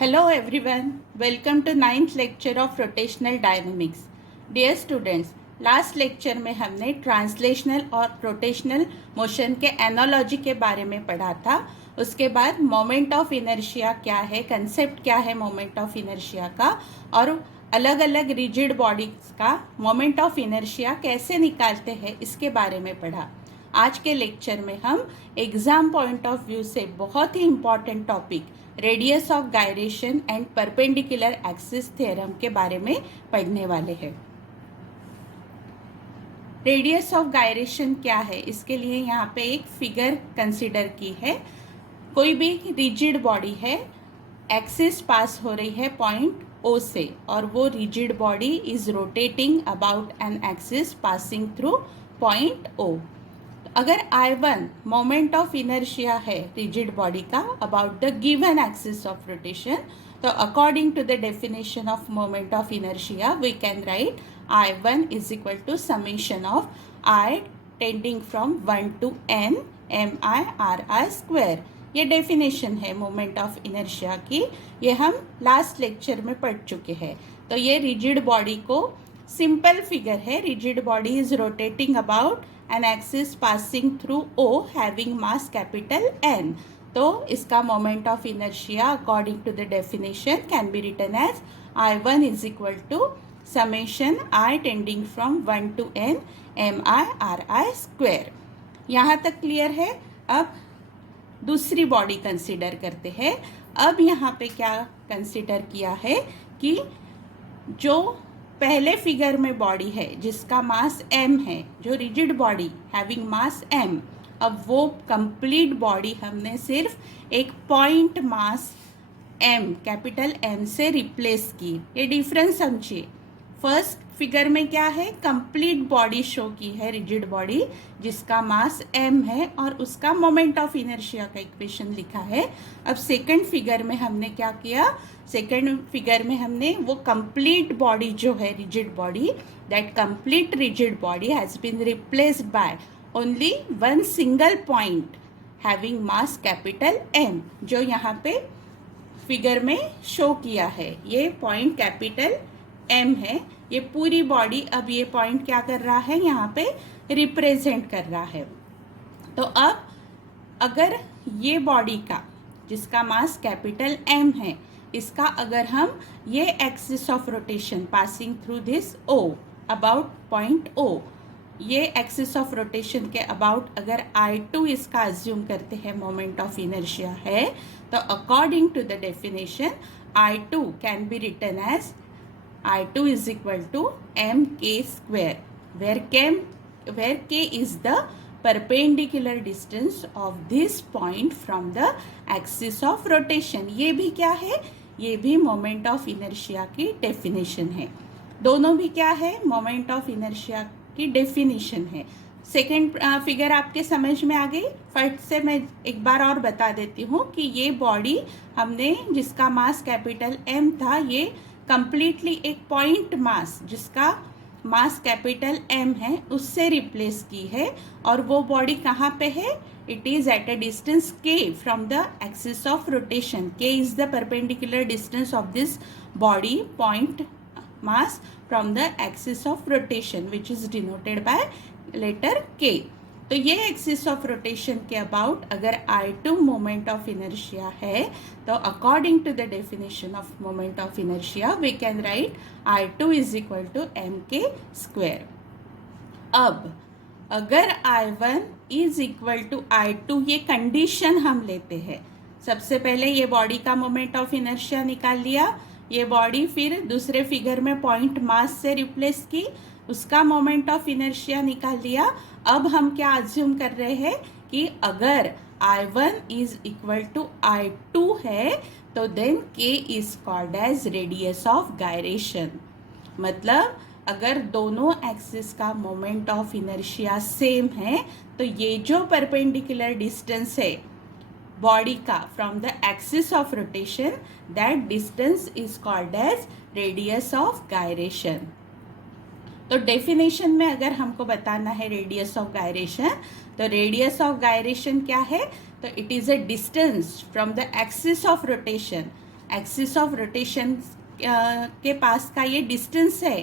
Hello everyone, welcome to 9th lecture of rotational dynamics. Dear students, last lecture में हमने translational और rotational motion के analogy के बारे में पढ़ा था. उसके बाद मोमेंट ऑफ इनर्शिया क्या है, कंसेप्ट क्या है मोमेंट ऑफ इनर्शिया का, और अलग अलग रिजिड बॉडीज का मोमेंट ऑफ इनर्शिया कैसे निकालते हैं इसके बारे में पढ़ा. आज के लेक्चर में हम एग्जाम पॉइंट ऑफ व्यू से बहुत ही important topic radius of gyration and perpendicular axis theorem के बारे में पढ़ने वाले हैं. रेडियस ऑफ गायरेशन क्या है, इसके लिए यहाँ पे एक फिगर कंसिडर की है. कोई भी रिजिड बॉडी है, एक्सिस पास हो रही है पॉइंट O से, और वो rigid body is rotating about an axis passing through point O. अगर I1 मोमेंट ऑफ इनर्शिया है रिजिड बॉडी का about the given axis of rotation, तो according to the definition of moment of inertia we can write I1 is equal to summation of I tending from 1 to n mi/ri square. ये definition है moment of inertia की. ये हम last lecture में पढ़ चुके हैं. तो ये रिजिड बॉडी को सिंपल फिगर है. Rigid body is rotating about an axis passing through O having mass capital N. तो इसका moment of inertia according to the definition can be written as I1 is equal to summation I tending from 1 to n mi/ri square. यहाँ तक clear है. अब दूसरी body consider करते हैं. अब यहाँ पे क्या कंसिडर किया है कि जो पहले फिगर में बॉडी है जिसका मास m है, जो rigid body having mass m, अब वो कंप्लीट बॉडी हमने सिर्फ एक point mass m capital M से रिप्लेस की. ये डिफरेंस समझिए. फर्स्ट फिगर में क्या है, कंप्लीट बॉडी शो की है रिजिड बॉडी जिसका मास m है और उसका मोमेंट ऑफ इनर्शिया का इक्वेशन लिखा है. अब सेकंड फिगर में हमने क्या किया, सेकंड फिगर में हमने वो कंप्लीट बॉडी जो है rigid body, that complete rigid body has been replaced by only one single point having mass capital M, जो यहाँ पे फिगर में शो किया है. ये पॉइंट कैपिटल M है. ये पूरी बॉडी अब ये पॉइंट क्या कर रहा है, यहाँ पे रिप्रेजेंट कर रहा है. तो अब अगर ये बॉडी का जिसका मास कैपिटल M है, इसका अगर हम ये axis of rotation passing through this O about point O, ये एक्सिस ऑफ रोटेशन के अबाउट अगर I2 इसका अज्यूम करते हैं मोमेंट ऑफ इनर्शिया है, तो according to the definition I2 can be written as I2 is equal to mk square, where k is the perpendicular distance of this point from the axis of rotation. ये भी क्या है, ये भी moment of inertia की definition है. दोनों भी क्या है, मोमेंट ऑफ इनर्शिया की डेफिनेशन है. सेकेंड फिगर आपके समझ में आ गई. फर्स्ट से मैं एक बार और बता देती हूँ कि ये बॉडी हमने जिसका मास कैपिटल M था, ये कंप्लीटली एक पॉइंट मास जिसका मास कैपिटल M है उससे रिप्लेस की है. और वो बॉडी कहाँ पे है, it is at a distance k from the axis of rotation. k is the perpendicular distance of this body point mass from the axis of rotation which is denoted by letter k. तो ये axis of rotation के about अगर I2 moment of inertia है, तो according to the definition of moment of inertia we can write I2 is equal to mk square. अब अगर I1 is equal to I2, ये condition हम लेते हैं. सबसे पहले ये बॉडी का मोमेंट ऑफ इनर्शिया निकाल लिया. ये बॉडी फिर दूसरे फिगर में पॉइंट मास से रिप्लेस की, उसका मोमेंट ऑफ इनर्शिया निकाल लिया. अब हम क्या अज्यूम कर रहे हैं कि अगर I1 is equal to I2 है, तो then K is called as radius of gyration. मतलब अगर दोनों एक्सिस का मोमेंट ऑफ इनर्शिया सेम है, तो ये जो परपेंडिकुलर डिस्टेंस है बॉडी का from the axis of rotation, that distance is called as radius of gyration. तो डेफिनेशन में अगर हमको बताना है रेडियस ऑफ गायरेशन, तो रेडियस ऑफ गायरेशन क्या है, तो it is a distance from the axis of rotation axis of rotation के पास का ये डिस्टेंस है।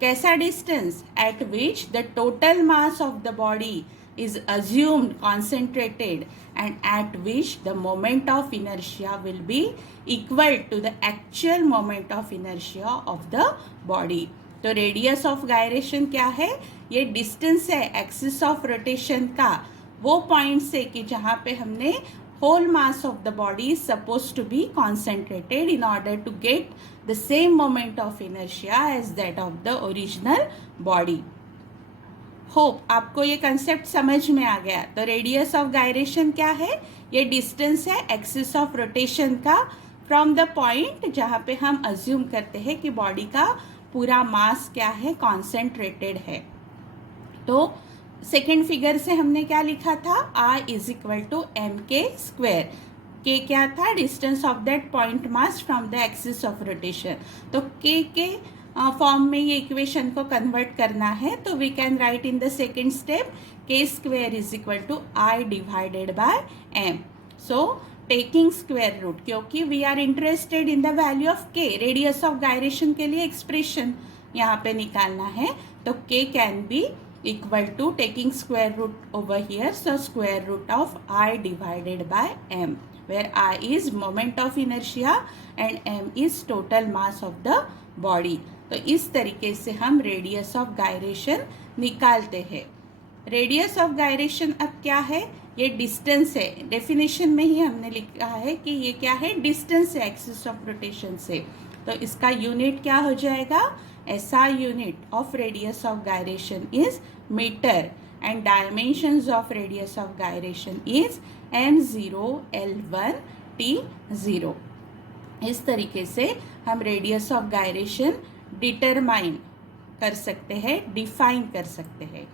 कैसा distance? At which the total mass of the body is assumed concentrated and at which the moment of inertia will be equal to the actual moment of inertia of the body. तो radius of gyration क्या है? ये distance है axis of rotation का वो point से कि जहाँ पे हमने whole mass of the body is supposed to be concentrated in order to get the same moment of inertia as that of the original body. Hope आपको ये कंसेप्ट समझ में आ गया। तो रेडियस ऑफ गायरेशन क्या है? ये डिस्टेंस है एक्सिस ऑफ रोटेशन का फ्रॉम द पॉइंट जहाँ पे हम अज्यूम करते हैं कि बॉडी का पूरा मास क्या है, कॉन्सेंट्रेटेड है। तो सेकेंड फिगर से हमने क्या लिखा था? R is equal to M K square. K क्या था? Distance of that point mass from the axis of rotation. तो के फॉर्म में ये इक्वेशन को कन्वर्ट करना है तो we can write in the second step K square is equal to I divided by M. So taking square root, क्योंकि we are interested in the value of K, radius of gyration के लिए expression यहाँ पे निकालना है। तो K can be equal to taking square root over here, so square root of I divided by M, where I is moment of inertia and m is total mass of the body. तो इस तरीके से हम radius of gyration निकालते हैं। Radius of gyration अब क्या है? ये डिस्टेंस है। डेफिनेशन में ही हमने लिखा है कि ये क्या है? डिस्टेंस है एक्सिस ऑफ रोटेशन से। तो इसका यूनिट क्या हो जाएगा? SI unit of radius of gyration is metre and dimensions of radius of gyration is m0 l1 t0। इस तरीके से हम रेडियस ऑफ गायरेशन डिटरमाइन कर सकते हैं, डिफाइन कर सकते हैं।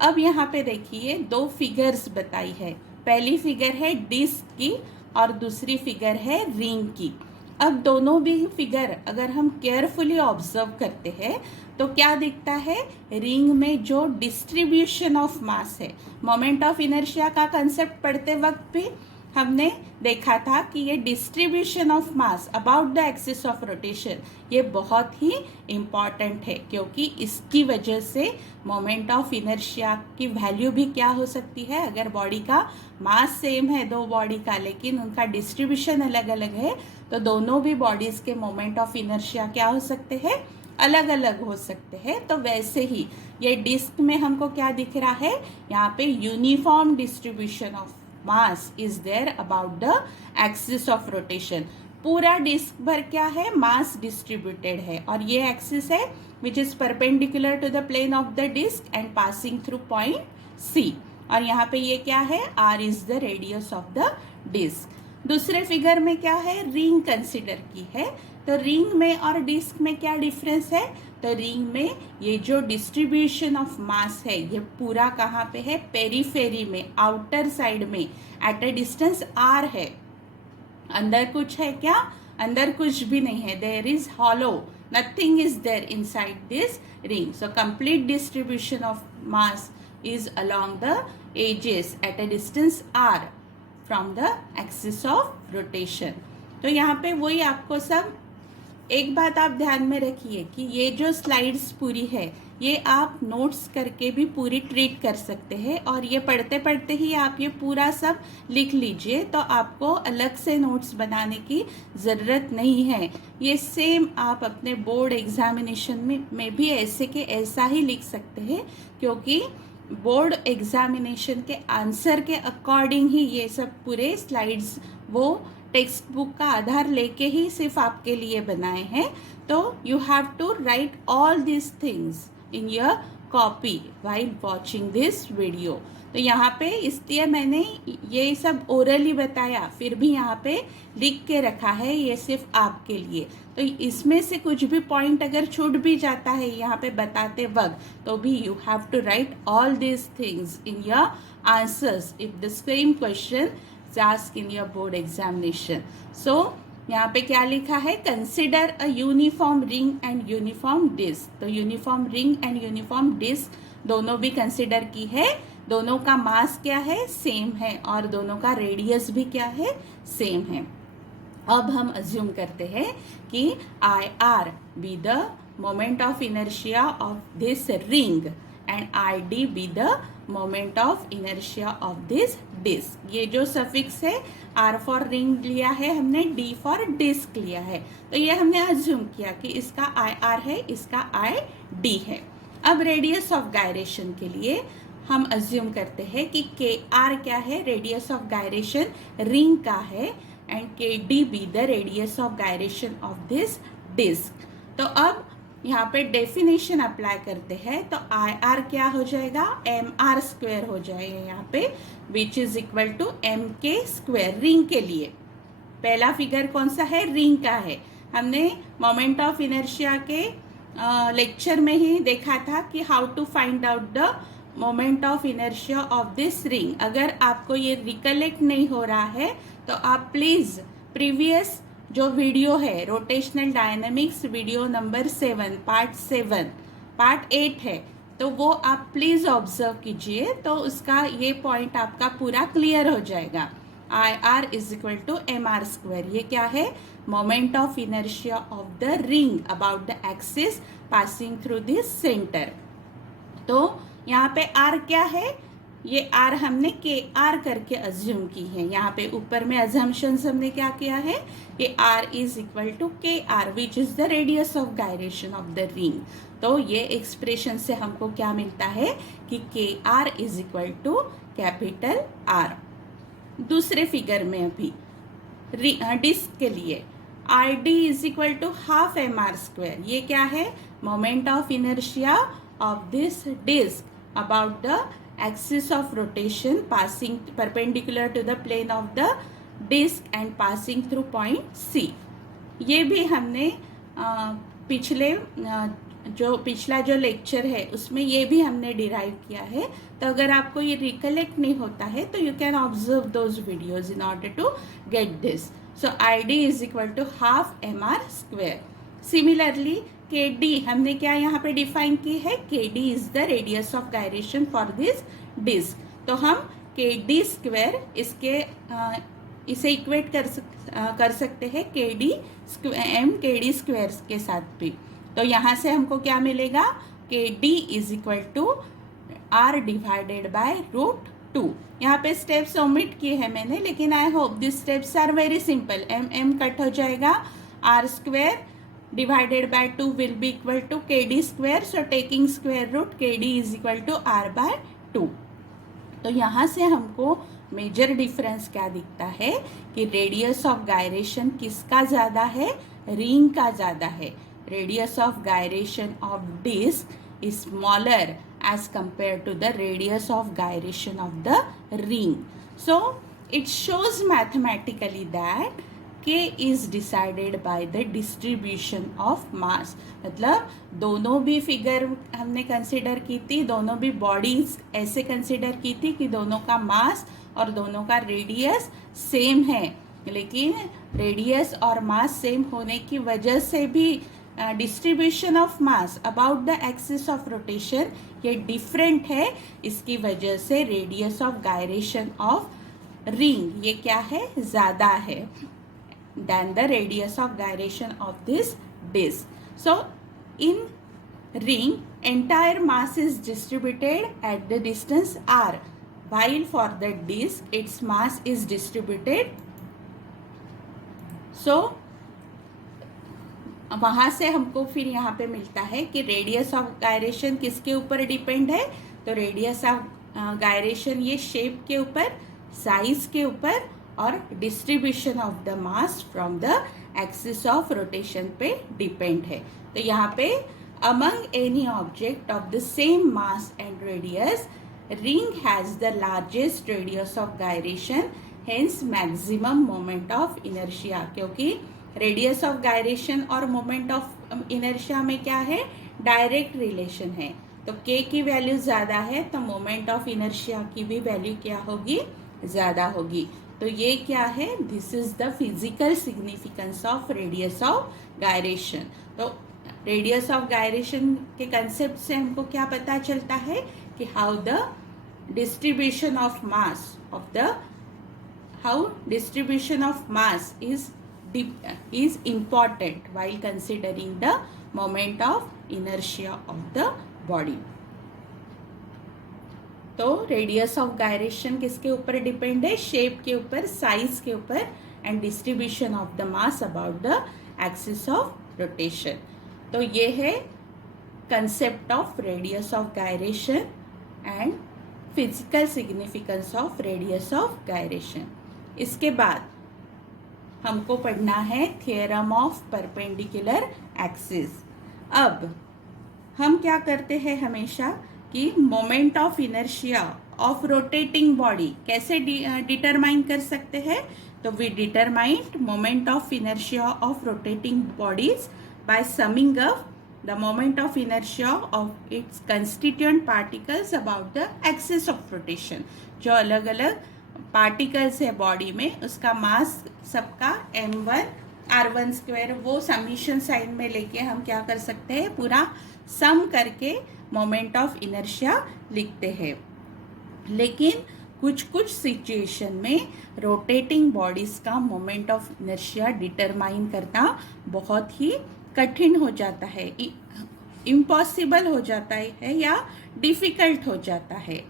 अब यहाँ पे देखिए दो फिगर्स बताई है। पहली फिगर है डिस्क की और दूसरी फिगर है रिंग की। अब दोनों भी फिगर अगर हम केयरफुली ऑब्जर्व करते हैं तो क्या दिखता है? रिंग में जो डिस्ट्रीब्यूशन ऑफ मास है, मोमेंट ऑफ इनर्शिया का कंसेप्ट पढ़ते वक्त भी हमने देखा था कि ये distribution of mass about the axis of rotation ये बहुत ही इम्पॉर्टेंट है, क्योंकि इसकी वजह से मोमेंट ऑफ इनर्शिया की वैल्यू भी क्या हो सकती है? अगर बॉडी का मास सेम है दो बॉडी का, लेकिन उनका डिस्ट्रीब्यूशन अलग अलग है, तो दोनों भी बॉडीज के मोमेंट ऑफ इनर्शिया क्या हो सकते हैं? अलग अलग हो सकते हैं। तो वैसे ही ये डिस्क में हमको क्या दिख रहा है? यहाँ पे uniform distribution of mass is there about the axis of rotation. पूरा डिस्क भर क्या है? मास डिस्ट्रीब्यूटेड है और ये एक्सिस है which is perpendicular to the plane of the disc and passing through point C. और यहाँ पे ये क्या है? R is the radius of the disc. दूसरे फिगर में क्या है? रिंग कंसिडर की है। तो रिंग में और डिस्क में क्या डिफरेंस है? तो रिंग में ये जो डिस्ट्रीब्यूशन ऑफ मास है ये पूरा कहाँ पे है? पेरीफेरी में, आउटर साइड में, एट अ डिस्टेंस R है। अंदर कुछ है क्या? अंदर कुछ भी नहीं है। There is hollow, nothing is there inside this ring. So complete distribution of mass is along the edges at a distance r from the axis of rotation। तो यहाँ पे वही आपको सब एक बात आप ध्यान में रखिए कि ये जो स्लाइड्स पूरी है ये आप नोट्स करके भी पूरी ट्रीट कर सकते हैं, और ये पढ़ते पढ़ते ही आप ये पूरा सब लिख लीजिए, तो आपको अलग से नोट्स बनाने की ज़रूरत नहीं है। ये सेम आप अपने बोर्ड एग्जामिनेशन में भी ऐसे के ऐसा ही लिख सकते हैं, क्योंकि बोर्ड एग्जामिनेशन के आंसर के अकॉर्डिंग ही ये सब पूरे स्लाइड्स वो टेक्स्ट बुक का आधार लेके ही सिर्फ आपके लिए बनाए हैं। तो you have to write all this things in your copy while watching this video. तो यहाँ पे इसलिए मैंने ये सब ओरली बताया, फिर भी यहाँ पे लिख के रखा है, ये सिर्फ आपके लिए। तो इसमें से कुछ भी पॉइंट अगर छूट भी जाता है यहाँ पे बताते वक्त, तो भी you have to write all this things in your answers if the same question is asked in your board examination. So यहाँ पे क्या लिखा है? Consider a uniform ring and uniform disc. तो uniform ring and uniform disc दोनों भी consider की है। दोनों का मास क्या है? सेम है, और दोनों का रेडियस भी क्या है? सेम है। अब हम अज्यूम करते हैं कि I R be the moment of inertia of this ring and I D be the moment of inertia of this disc. ये जो सफिक्स है आर फॉर रिंग लिया है हमने, डी फॉर डिस्क लिया है, तो ये हमने अज्यूम किया कि इसका आई आर है, इसका आई डी है। अब रेडियस ऑफ गायरेशन के लिए हम अज्यूम करते हैं कि के आर क्या है, रेडियस ऑफ गायरेशन रिंग का है, and K D be the radius of gyration of this disc. तो अब यहाँ पे डेफिनेशन अप्लाई करते हैं, तो आई आर क्या हो जाएगा, एम आर स्क्वायर हो जाएगा यहाँ पे, which is equal to M K square ring के लिए। पहला फिगर कौन सा है, रिंग का है। हमने मोमेंट ऑफ इनर्शिया के लेक्चर में ही देखा था कि how to find out the moment of inertia of this ring. अगर आपको ये रिकलेक्ट नहीं हो रहा है तो आप प्लीज प्रीवियस जो वीडियो है rotational dynamics video number 7 part 8 है, तो वो आप प्लीज ऑब्जर्व कीजिए, तो उसका ये पॉइंट आपका पूरा क्लियर हो जाएगा। I R is equal to M R square, ये क्या है, moment of inertia of the ring about the axis passing through this centre. तो यहाँ पे आर क्या है, ये आर हमने के आर करके अज्यूम की है। यहाँ पे ऊपर में अजम्पशंस हमने क्या किया है कि R is equal to K R which is the radius of gyration of the ring. तो ये एक्सप्रेशन से हमको क्या मिलता है कि K R is equal to capital R. दूसरे फिगर में अभी डिस्क के लिए R D is equal to half M R square, ये क्या है, moment of inertia of this disc about the axis of rotation passing perpendicular to the plane of the disc and passing through point C। ये भी हमने पिछला जो lecture है उसमें ये भी हमने डिराइव किया है। तो अगर आपको ये रिकलेक्ट नहीं होता है तो you can observe those videos in order to get this. So I D is equal to half M R square. Similarly K D हमने क्या यहाँ पे डिफाइन की है, K D is the radius of gyration for this disc. तो हम के D square इसे इक्वेट कर सकते हैं के डी स्क्वायर के साथ भी। तो यहाँ से हमको क्या मिलेगा, K D is equal to R divided by √2। यहाँ पे स्टेप्स ओमिट किए हैं मैंने, लेकिन I hope this steps are very simple. M cut हो जाएगा, R square divided by 2 will be equal to kd square, so taking square root kd is equal to r by 2। तो यहाँ से हमको मेजर डिफरेंस क्या दिखता है कि रेडियस ऑफ गायरेशन किसका ज़्यादा है, रिंग का ज़्यादा है। Radius of gyration of disc is smaller as compared to the radius of gyration of the ring. So it shows mathematically that K is decided by the distribution of mass। मतलब दोनों भी figure हमने consider की थी, दोनों भी bodies ऐसे consider की थी कि दोनों का मास और दोनों का रेडियस सेम है, लेकिन रेडियस और मास सेम होने की वजह से भी distribution of mass about the axis of rotation ये डिफरेंट है। इसकी वजह से radius of gyration of ring ये क्या है, ज़्यादा है than the radius of gyration of this disc. So in ring entire mass is distributed at the distance r, while for the disc its mass is distributed। So वहाँ से हमको फिर यहाँ पे मिलता है कि रेडियस ऑफ गायरेशन किसके ऊपर डिपेंड है, तो रेडियस ऑफ गायरेशन ये शेप के ऊपर, साइज के ऊपर और distribution of the mass from the axis of rotation पे डिपेंड है। तो यहाँ पे among any object of the same mass and radius ring has the largest radius of gyration, hence maximum moment of inertia. क्योंकि radius of gyration और moment of inertia में क्या है, डायरेक्ट रिलेशन है। तो k की वैल्यू ज़्यादा है तो मोमेंट ऑफ इनर्शिया की भी वैल्यू क्या होगी, ज़्यादा होगी। तो ये क्या है, this is the physical significance of radius of gyration. तो रेडियस ऑफ गायरेशन के कंसेप्ट से हमको क्या पता चलता है कि how distribution of mass is is important while considering the moment of inertia of the body. तो रेडियस ऑफ गायरेशन किसके ऊपर डिपेंड है? शेप के ऊपर, साइज के ऊपर, and distribution of the mass about the axis of rotation. तो ये है concept of radius of gyration and physical significance of radius of gyration. इसके बाद हमको पढ़ना है थियरम ऑफ परपेंडिकुलर एक्सिस. अब हम क्या करते हैं हमेशा कि moment of inertia of rotating body कैसे डिटरमाइन कर सकते हैं? तो we determine moment of inertia of rotating bodies by summing up the moment of inertia of its constituent particles about the axis of rotation. जो अलग अलग particles है body में, उसका मास सबका m1 r1 स्क्वायर, वो समीशन साइन में लेके हम क्या कर सकते हैं? पूरा सम करके मोमेंट ऑफ इनर्शिया लिखते हैं. लेकिन कुछ कुछ सिचुएशन में रोटेटिंग बॉडीज का मोमेंट ऑफ इनर्शिया डिटरमाइन करना बहुत ही कठिन हो जाता है, इम्पॉसिबल हो जाता है या डिफिकल्ट हो जाता है.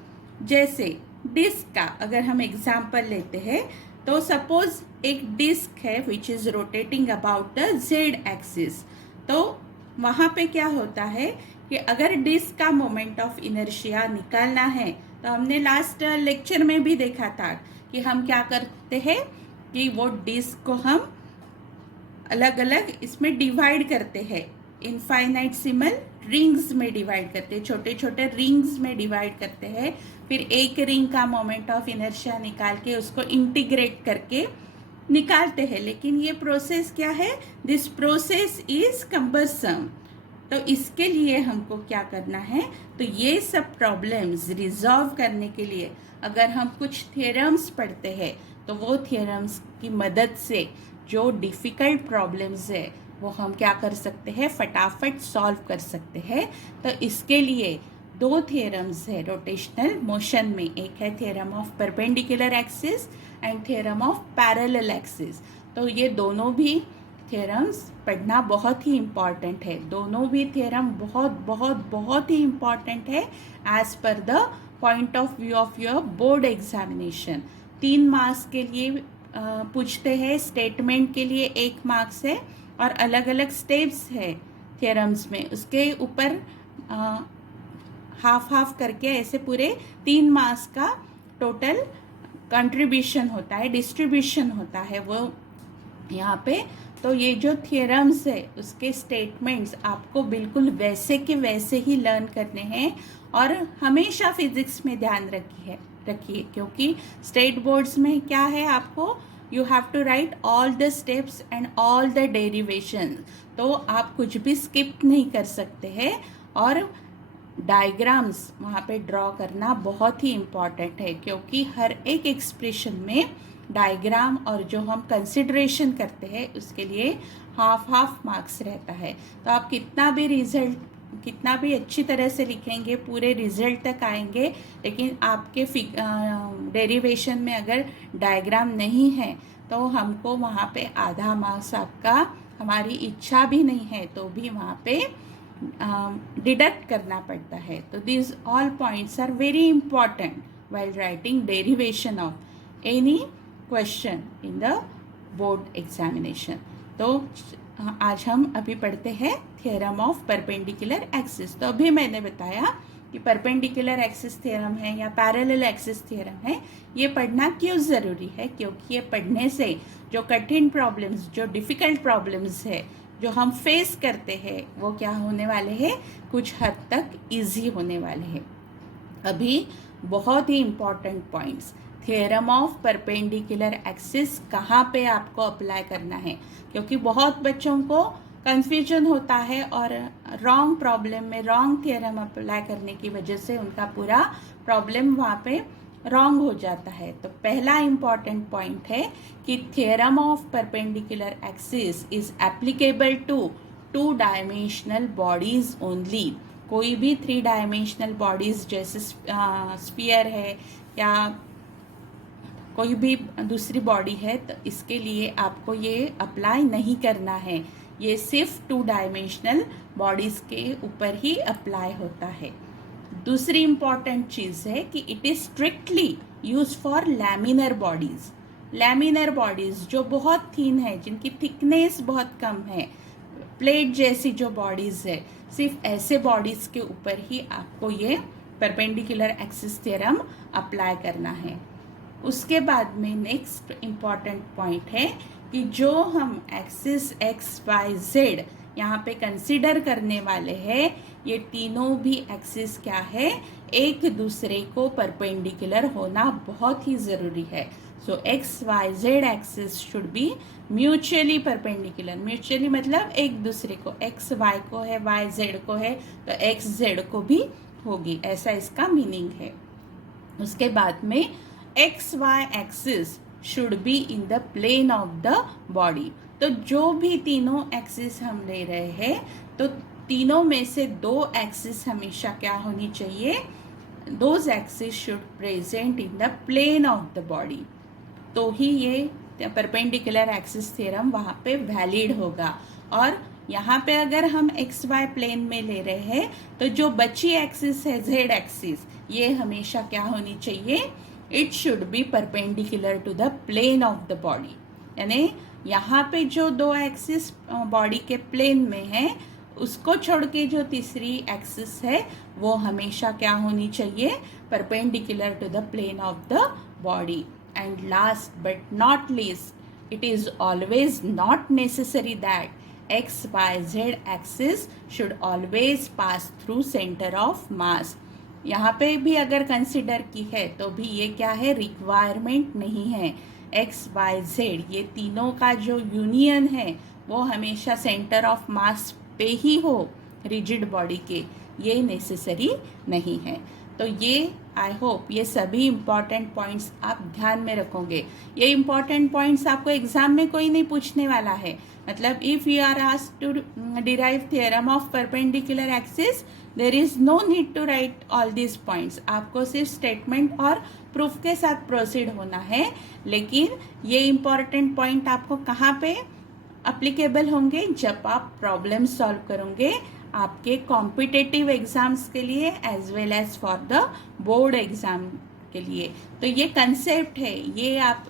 जैसे डिस्क का अगर हम एग्जाम्पल लेते हैं तो सपोज एक डिस्क है which is rotating about the Z axis. तो वहाँ पे क्या होता है कि अगर डिस्क का मोमेंट ऑफ इनर्शिया निकालना है तो हमने लास्ट लेक्चर में भी देखा था कि हम क्या करते हैं कि वो डिस्क को हम अलग अलग इसमें डिवाइड करते हैं, इनफाइनाइटसिमल रिंग्स में डिवाइड करते हैं, छोटे छोटे रिंग्स में डिवाइड करते हैं. फिर एक रिंग का मोमेंट ऑफ इनर्शिया निकाल के उसको इंटीग्रेट करके निकालते हैं. लेकिन ये प्रोसेस क्या है? This process is cumbersome. तो इसके लिए हमको क्या करना है? तो ये सब प्रॉब्लम्स रिजॉल्व करने के लिए अगर हम कुछ थियरम्स पढ़ते हैं तो वो थियरम्स की मदद से जो डिफ़िकल्ट प्रॉब्लम्स है वो हम क्या कर सकते हैं? फटाफट सॉल्व कर सकते हैं. तो इसके लिए दो थियरम्स है रोटेशनल मोशन में. एक है theorem of perpendicular axis and theorem of parallel axis. तो ये दोनों भी थियरम्स पढ़ना बहुत ही इम्पॉर्टेंट है. दोनों भी थियरम बहुत बहुत बहुत ही इम्पॉर्टेंट है as per the point of view of your board examination. 3 marks के लिए पूछते हैं, स्टेटमेंट के लिए 1 मार्क्स है, और अलग अलग स्टेप्स है थियरम्स में, उसके ऊपर हाफ हाफ करके ऐसे पूरे 3 मार्क्स का टोटल कंट्रीब्यूशन होता है, डिस्ट्रीब्यूशन होता है वो यहाँ पे. तो ये जो थियरम्स है उसके स्टेटमेंट्स आपको बिल्कुल वैसे के वैसे ही लर्न करने हैं. और हमेशा फिजिक्स में ध्यान रखिए क्योंकि स्टेट बोर्ड्स में क्या है, आपको you have to write all the steps and all the derivation. तो आप कुछ भी स्किप नहीं कर सकते हैं. और डायग्राम्स वहाँ पे ड्रॉ करना बहुत ही इम्पॉर्टेंट है क्योंकि हर एक एक्सप्रेशन में डायग्राम और जो हम कंसिडरेशन करते हैं उसके लिए हाफ मार्क्स रहता है. तो आप कितना भी अच्छी तरह से लिखेंगे, पूरे रिजल्ट तक आएंगे, लेकिन आपके डेरिवेशन में अगर डायग्राम नहीं है तो हमको वहाँ पे आधा मार्क्स आपका, हमारी इच्छा भी नहीं है तो भी वहाँ पे डिडक्ट करना पड़ता है. तो this all points are very important while writing derivation of any question in the board examination. तो आज हम अभी पढ़ते हैं थियरम ऑफ परपेंडिकुलर एक्सिस. तो अभी मैंने बताया कि परपेंडिकुलर एक्सिस थ्योरम है या पैरेलल एक्सिस थ्योरम है, ये पढ़ना क्यों ज़रूरी है? क्योंकि ये पढ़ने से जो कठिन प्रॉब्लम्स, जो डिफ़िकल्ट प्रॉब्लम्स है जो हम फेस करते हैं वो क्या होने वाले हैं, कुछ हद तक इजी होने वाले हैं. अभी बहुत ही important points, theorem of perpendicular axis कहाँ पे आपको अप्लाई करना है, क्योंकि बहुत बच्चों को कन्फ्यूजन होता है और रॉन्ग प्रॉब्लम में रॉन्ग थ्योरम अप्लाई करने की वजह से उनका पूरा प्रॉब्लम वहाँ पे रॉन्ग हो जाता है. तो पहला इम्पॉर्टेंट पॉइंट है कि theorem of perpendicular axis is applicable to 2 dimensional bodies only. कोई भी 3 डायमेंशनल बॉडीज जैसे स्फीयर है या कोई भी दूसरी बॉडी है तो इसके लिए आपको ये अप्लाई नहीं करना है। ये सिर्फ 2 डायमेंशनल बॉडीज़ के ऊपर ही अप्लाई होता है। दूसरी इम्पॉर्टेंट चीज़ है कि it is strictly use for laminar bodies. Laminar bodies जो बहुत थिन है, जिनकी थिकनेस बहुत कम है, प्लेट जैसी जो बॉडीज़ है, सिर्फ ऐसे बॉडीज़ के ऊपर ही आपको ये परपेंडिकुलर एक्सिस थ्योरम अप्लाई करना है। उसके बाद में नेक्स्ट इम्पॉर्टेंट पॉइंट है कि जो हम एक्सिस एक्स वाई जेड यहाँ पे कंसिडर करने वाले हैं, ये तीनों भी एक्सिस क्या है, एक दूसरे को परपेंडिकुलर होना बहुत ही ज़रूरी है। So X Y Z axis should be mutually perpendicular. Mutually मतलब एक दूसरे को, एक्स वाई को है, वाई जेड को है तो एक्स जेड को भी होगी, ऐसा इसका मीनिंग है। उसके बाद में X Y axis should be in the plane of the body. तो जो भी तीनों एक्सिस हम ले रहे हैं तो तीनों में से 2 एक्सिस हमेशा क्या होनी चाहिए, those axis should present in the plane of the body, तो ही ये परपेंडिकुलर एक्सिस थ्योरम वहाँ पे वैलिड होगा। और यहाँ पे अगर हम एक्स वाई प्लेन में ले रहे हैं तो जो बची एक्सिस है जेड एक्सिस, ये हमेशा क्या होनी चाहिए, it should be perpendicular to the plane of the body. यानी यहाँ पे जो 2 एक्सिस बॉडी के प्लेन में है, उसको छोड़ के जो तीसरी एक्सिस है वो हमेशा क्या होनी चाहिए, perpendicular to the plane of the body. And last but not least, it is always not necessary that x, y, z axis should always pass through center of mass। यहाँ पे भी अगर कंसिडर की है तो भी ये क्या है, रिक्वायरमेंट नहीं है। एक्स वाई जेड ये तीनों का जो यूनियन है वो हमेशा सेंटर ऑफ मास पे ही हो रिजिड बॉडी के, ये नेसेसरी नहीं है। तो ये आई होप ये सभी इम्पॉर्टेंट पॉइंट्स आप ध्यान में रखोगे। ये इम्पॉर्टेंट पॉइंट्स आपको एग्जाम में कोई नहीं पूछने वाला है। मतलब if you are asked to derive theorem of perpendicular axis, there is no need to write all this points. आपको सिर्फ स्टेटमेंट और प्रूफ के साथ प्रोसीड होना है। लेकिन ये इम्पॉर्टेंट पॉइंट आपको कहाँ पे अप्लीकेबल होंगे, जब आप प्रॉब्लम सॉल्व करोगे आपके कॉम्पिटिटिव एग्जाम्स के लिए as well as for the board exam के लिए। तो ये कंसेप्ट है,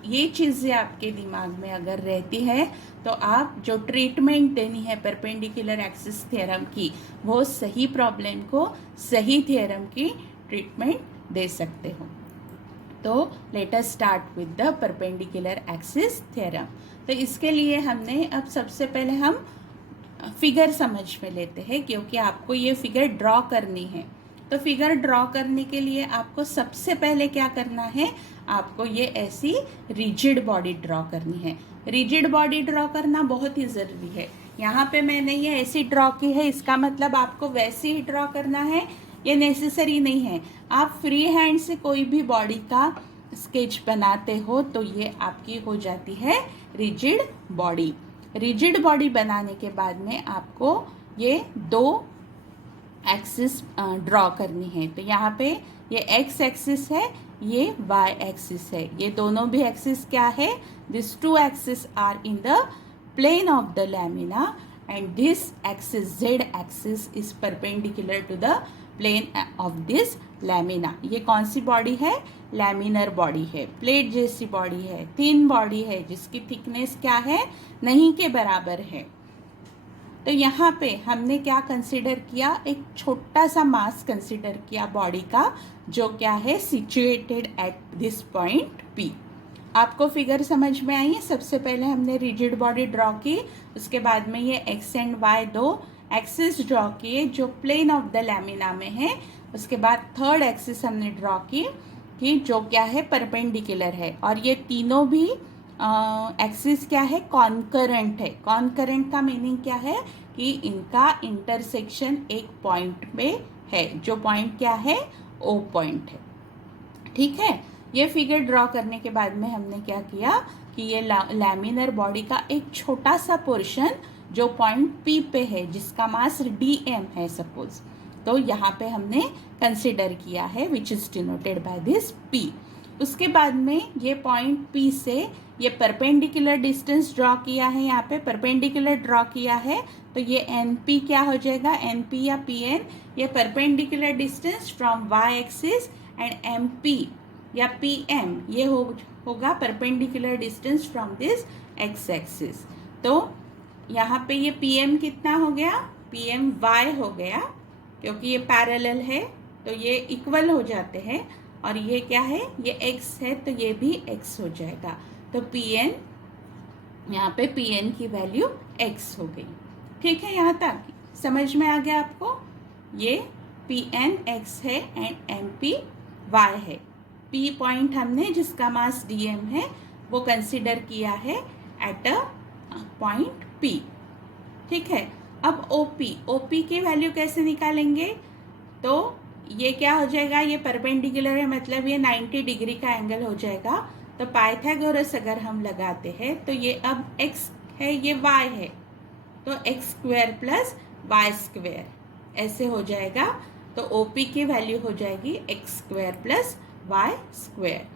ये चीज़ें आपके दिमाग में अगर रहती है तो आप जो ट्रीटमेंट देनी है परपेंडिकुलर एक्सिस थ्योरम की, वो सही प्रॉब्लम को सही थ्योरम की ट्रीटमेंट दे सकते हो। तो let us start with the perpendicular axis theorem. तो इसके लिए हमने अब सबसे पहले हम फिगर समझ में लेते हैं, क्योंकि आपको ये फिगर ड्रॉ करनी है। तो फिगर ड्रॉ करने के लिए आपको सबसे पहले क्या करना है, आपको ये ऐसी रिजिड बॉडी ड्रॉ करनी है। रिजिड बॉडी ड्रॉ करना बहुत ही ज़रूरी है। यहाँ पे मैंने ये ऐसी ड्रॉ की है, इसका मतलब आपको वैसे ही ड्रॉ करना है, ये नेसेसरी नहीं है। आप फ्री हैंड से कोई भी बॉडी का स्केच बनाते हो तो ये आपकी हो जाती है रिजिड बॉडी। रिजिड बॉडी बनाने के बाद में आपको ये 2 एक्सिस ड्रॉ करनी है। तो यहाँ पे ये एक्स एक्सिस है, ये वाई एक्सिस है। ये दोनों भी एक्सिस क्या है, this 2 axis are in the plane of the lamina and this axis Z axis is perpendicular to the plane of this lamina. ये कौन सी बॉडी है, लैमिनर बॉडी है, प्लेट जैसी बॉडी है, थिन बॉडी है, जिसकी थिकनेस क्या है, नहीं के बराबर है। तो यहाँ पे हमने क्या कंसिडर किया, एक छोटा सा मास कंसिडर किया बॉडी का, जो क्या है situated at this point P. आपको फिगर समझ में आई है। सबसे पहले हमने रिजिड बॉडी ड्रॉ की, उसके बाद में ये X and Y 2 axis draw किए जो प्लेन ऑफ द लैमिना में है। उसके बाद थर्ड एक्सिस हमने ड्रॉ की कि जो क्या है परपेंडिकुलर है, और ये तीनों भी एक्सिस क्या है, कॉन्करेंट है। कॉन्करेंट का मीनिंग क्या है कि इनका इंटरसेक्शन एक पॉइंट पे है, जो पॉइंट क्या है, ओ पॉइंट है। ठीक है, ये फिगर ड्रॉ करने के बाद में हमने क्या किया कि ये लैमिनर बॉडी का एक छोटा सा पोर्शन जो पॉइंट पी पे है, जिसका मास dm है सपोज, तो यहाँ पे हमने कंसिडर किया है which is denoted by this p। उसके बाद में ये पॉइंट P से ये परपेंडिकुलर डिस्टेंस ड्रॉ किया है, यहाँ पे परपेंडिकुलर ड्रॉ किया है, तो ये NP क्या हो जाएगा, NP या PN, ये perpendicular distance from y axis, and MP या PM ये होगा perpendicular distance from this x axis. तो यहाँ पे ये PM कितना हो गया, PM y हो गया, क्योंकि ये पैरेलल है तो ये इक्वल हो जाते हैं, और ये क्या है, ये x है तो ये भी x हो जाएगा। तो Pn, यहाँ पे Pn की वैल्यू x हो गई। ठीक है, यहाँ तक समझ में आ गया आपको। ये Pn x है एंड MP y है। P पॉइंट हमने जिसका मास dm है वो कंसिडर किया है एट अ पॉइंट P। ठीक है, अब OP की वैल्यू कैसे निकालेंगे, तो ये क्या हो जाएगा, ये परपेंडिकुलर है मतलब ये 90 डिग्री का एंगल हो जाएगा। तो पाइथागोरस अगर हम लगाते हैं तो ये अब x है, ये y है, तो x square plus Y square ऐसे हो जाएगा। तो OP की वैल्यू हो जाएगी x square plus Y square.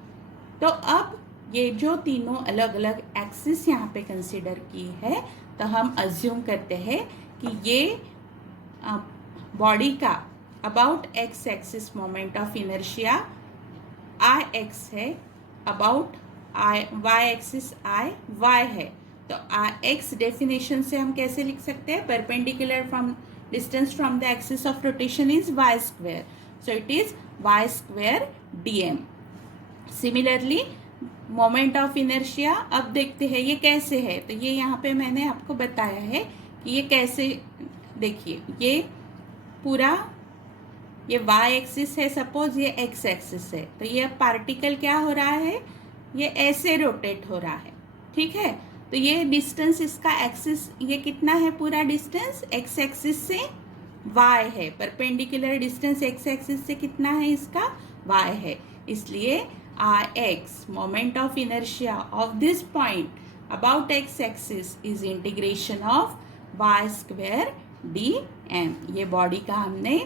तो अब ये जो तीनों अलग अलग एक्सिस यहाँ पे कंसिडर की है, तो हम अज्यूम करते हैं कि ये बॉडी का about x axis moment of inertia Ix है, अबाउट y एक्सिस y है। तो x डेफिनेशन से हम कैसे लिख सकते हैं, perpendicular from distance from the axis of rotation is y square, so it is y square dm। Similarly moment of inertia, अब देखते हैं ये कैसे है, तो ये यहाँ पे मैंने आपको बताया है कि ये कैसे, देखिए ये पूरा ये y एक्सिस है, सपोज ये x एक्सिस है, तो ये पार्टिकल क्या हो रहा है, ये ऐसे रोटेट हो रहा है। ठीक है, तो ये डिस्टेंस इसका एक्सिस ये कितना है, पूरा डिस्टेंस x एक्सिस से y है, परपेंडिकुलर डिस्टेंस x एक्सिस से कितना है, इसका y है। इसलिए Ix moment of inertia of this point about x axis is integration of y square dm। ये बॉडी का हमने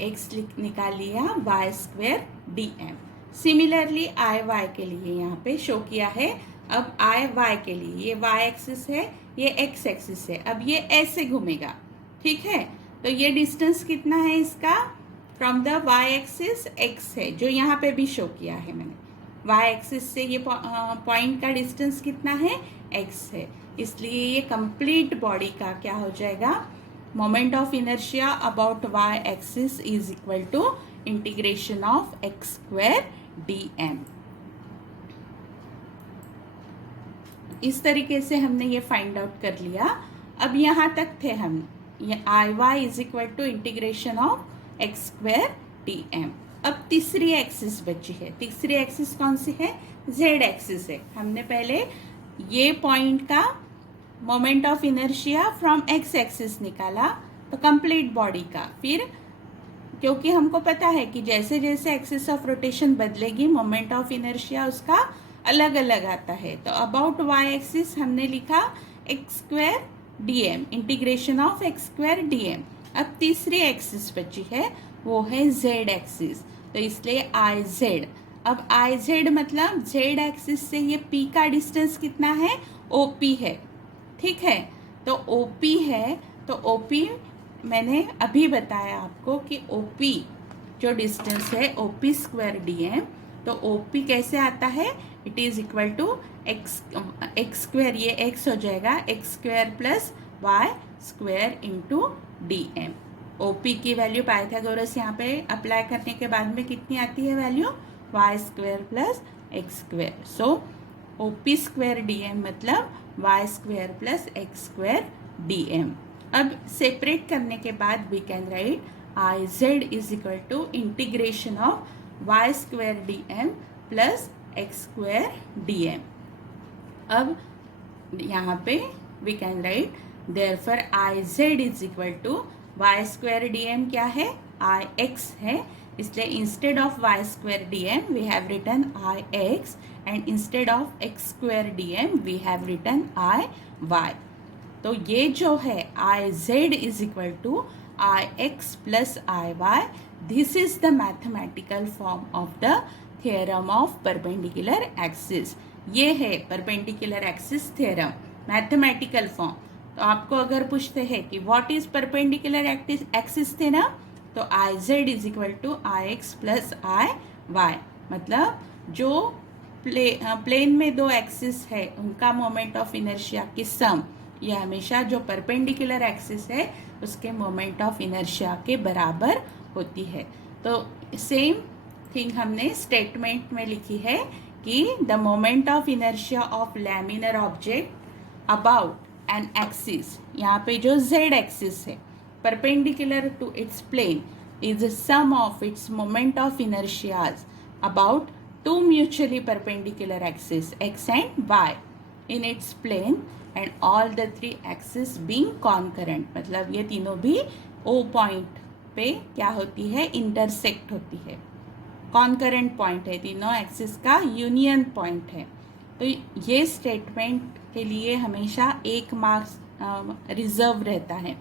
Ix निकाल लिया, y square dm। Similarly Iy के लिए यहाँ पे शो किया है। अब Iy के लिए ये y एक्सिस है, ये x एक्सिस है, अब ये ऐसे घूमेगा। ठीक है, तो ये डिस्टेंस कितना है इसका, from the y axis x है, जो यहाँ पे भी शो किया है मैंने। y एक्सिस से ये पॉइंट का डिस्टेंस कितना है, x है। इसलिए ये कंप्लीट बॉडी का क्या हो जाएगा, moment of inertia about y axis is equal to integration of x square dm। इस तरीके से हमने ये फाइंड आउट कर लिया। अब यहाँ तक थे हम, ये Iy is equal to integration of x square dm। अब तीसरी एक्सिस बची है, तीसरी एक्सिस कौन सी है, z एक्सिस है। हमने पहले ये पॉइंट का moment of inertia from x axis निकाला, तो कंप्लीट बॉडी का, फिर क्योंकि हमको पता है कि जैसे जैसे एक्सिस ऑफ रोटेशन बदलेगी मोमेंट ऑफ इनर्शिया उसका अलग अलग आता है। तो अबाउट y एक्सिस हमने लिखा x square dm, integration of x square dm। अब तीसरी एक्सिस बची है, वो है z एक्सिस, तो इसलिए Iz। अब Iz मतलब z एक्सिस से ये p का डिस्टेंस कितना है, OP है। ठीक है, तो OP है, तो OP मैंने अभी बताया आपको कि OP जो डिस्टेंस है OP स्क्वायर dm, तो OP कैसे आता है, it is equal to x square, ये x हो जाएगा x square plus Y square into dm। OP की वैल्यू पाइथागोरस यहाँ पे अप्लाई करने के बाद में कितनी आती है value, Y square plus X square. So OP square dm मतलब Y square plus X square dm। अब सेपरेट करने के बाद we can write Iz is equal to integration of Y square dm plus X square dm। अब यहाँ पे we can write therefore Iz is equal to Y square dm क्या है, Ix है, इसलिए instead of Y square dm we have written Ix, and instead of X square dm we have written Iy। तो ये जो है Iz is equal to Ix plus Iy, this is the mathematical form of the theorem of perpendicular axis. ये है perpendicular axis theorem, mathematical form. तो आपको अगर पूछते हैं कि what is perpendicular axis theorem, तो I Z is equal to I X plus I Y, मतलब जो प्लेन में दो एक्सिस है उनका मोमेंट ऑफ इनर्शिया की सम, ये हमेशा जो परपेंडिकुलर एक्सिस है उसके मोमेंट ऑफ इनर्शिया के बराबर होती है। तो सेम थिंग हमने स्टेटमेंट में लिखी है कि the moment of inertia of laminar object about an axis, यहाँ पे जो जेड एक्सिस है perpendicular to its plane is the sum of its moment of inertias about two mutually perpendicular axes x and y in its plane and all the three axes being concurrent, मतलब ये तीनों भी O point पे क्या होती है, intersect होती है। कॉन्करेंट पॉइंट है, तीनों एक्सिस का यूनियन पॉइंट है। तो ये स्टेटमेंट के लिए हमेशा 1 मार्क्स रिजर्व रहता है।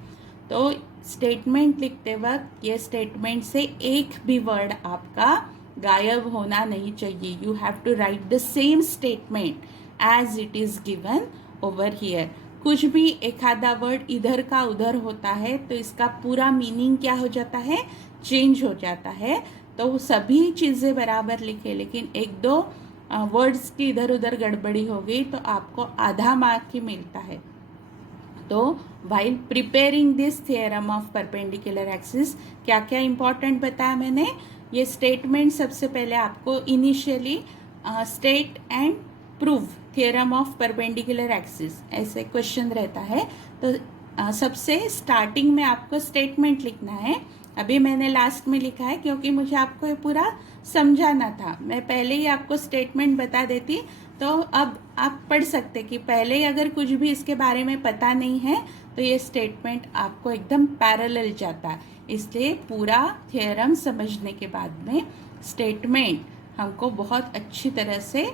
तो स्टेटमेंट लिखते वक्त ये स्टेटमेंट से एक भी वर्ड आपका गायब होना नहीं चाहिए। You have to write the same statement as it is given over here. कुछ भी एक आधा वर्ड इधर का उधर होता है तो इसका पूरा मीनिंग क्या हो जाता है, चेंज हो जाता है। तो सभी चीज़ें बराबर लिखे, लेकिन एक दो वर्ड्स की इधर उधर गड़बड़ी हो गई तो आपको आधा मार्क ही मिलता है। तो while preparing this theorem of perpendicular axis क्या क्या इंपॉर्टेंट बताया मैंने। ये स्टेटमेंट सबसे पहले आपको initially state and prove theorem of perpendicular axis, ऐसे क्वेश्चन रहता है। तो सबसे स्टार्टिंग में आपको स्टेटमेंट लिखना है। अभी मैंने लास्ट में लिखा है क्योंकि मुझे आपको ये पूरा समझाना था। मैं पहले ही आपको स्टेटमेंट बता देती तो अब आप पढ़ सकते कि पहले अगर कुछ भी इसके बारे में पता नहीं है तो ये स्टेटमेंट आपको एकदम पैरेलल जाता है। इसलिए पूरा थ्योरम समझने के बाद में स्टेटमेंट हमको बहुत अच्छी तरह से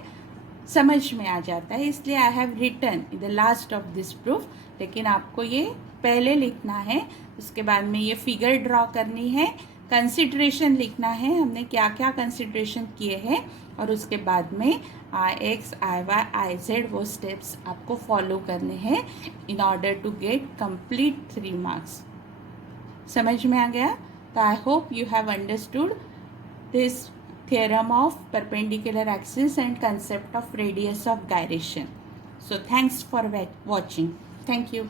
समझ में आ जाता है। इसलिए I have written in the last of this proof, लेकिन आपको ये पहले लिखना है, उसके बाद में ये फिगर ड्रॉ करनी है, कंसिडरेशन लिखना है हमने क्या क्या कंसिडरेशन किए हैं, और उसके बाद में I X I Y I Z वो स्टेप्स आपको फॉलो करने हैं in order to get complete 3 marks. समझ में आ गया? तो I hope you have understood this theorem of perpendicular axis and concept of radius of gyration. So thanks for watching. Thank you.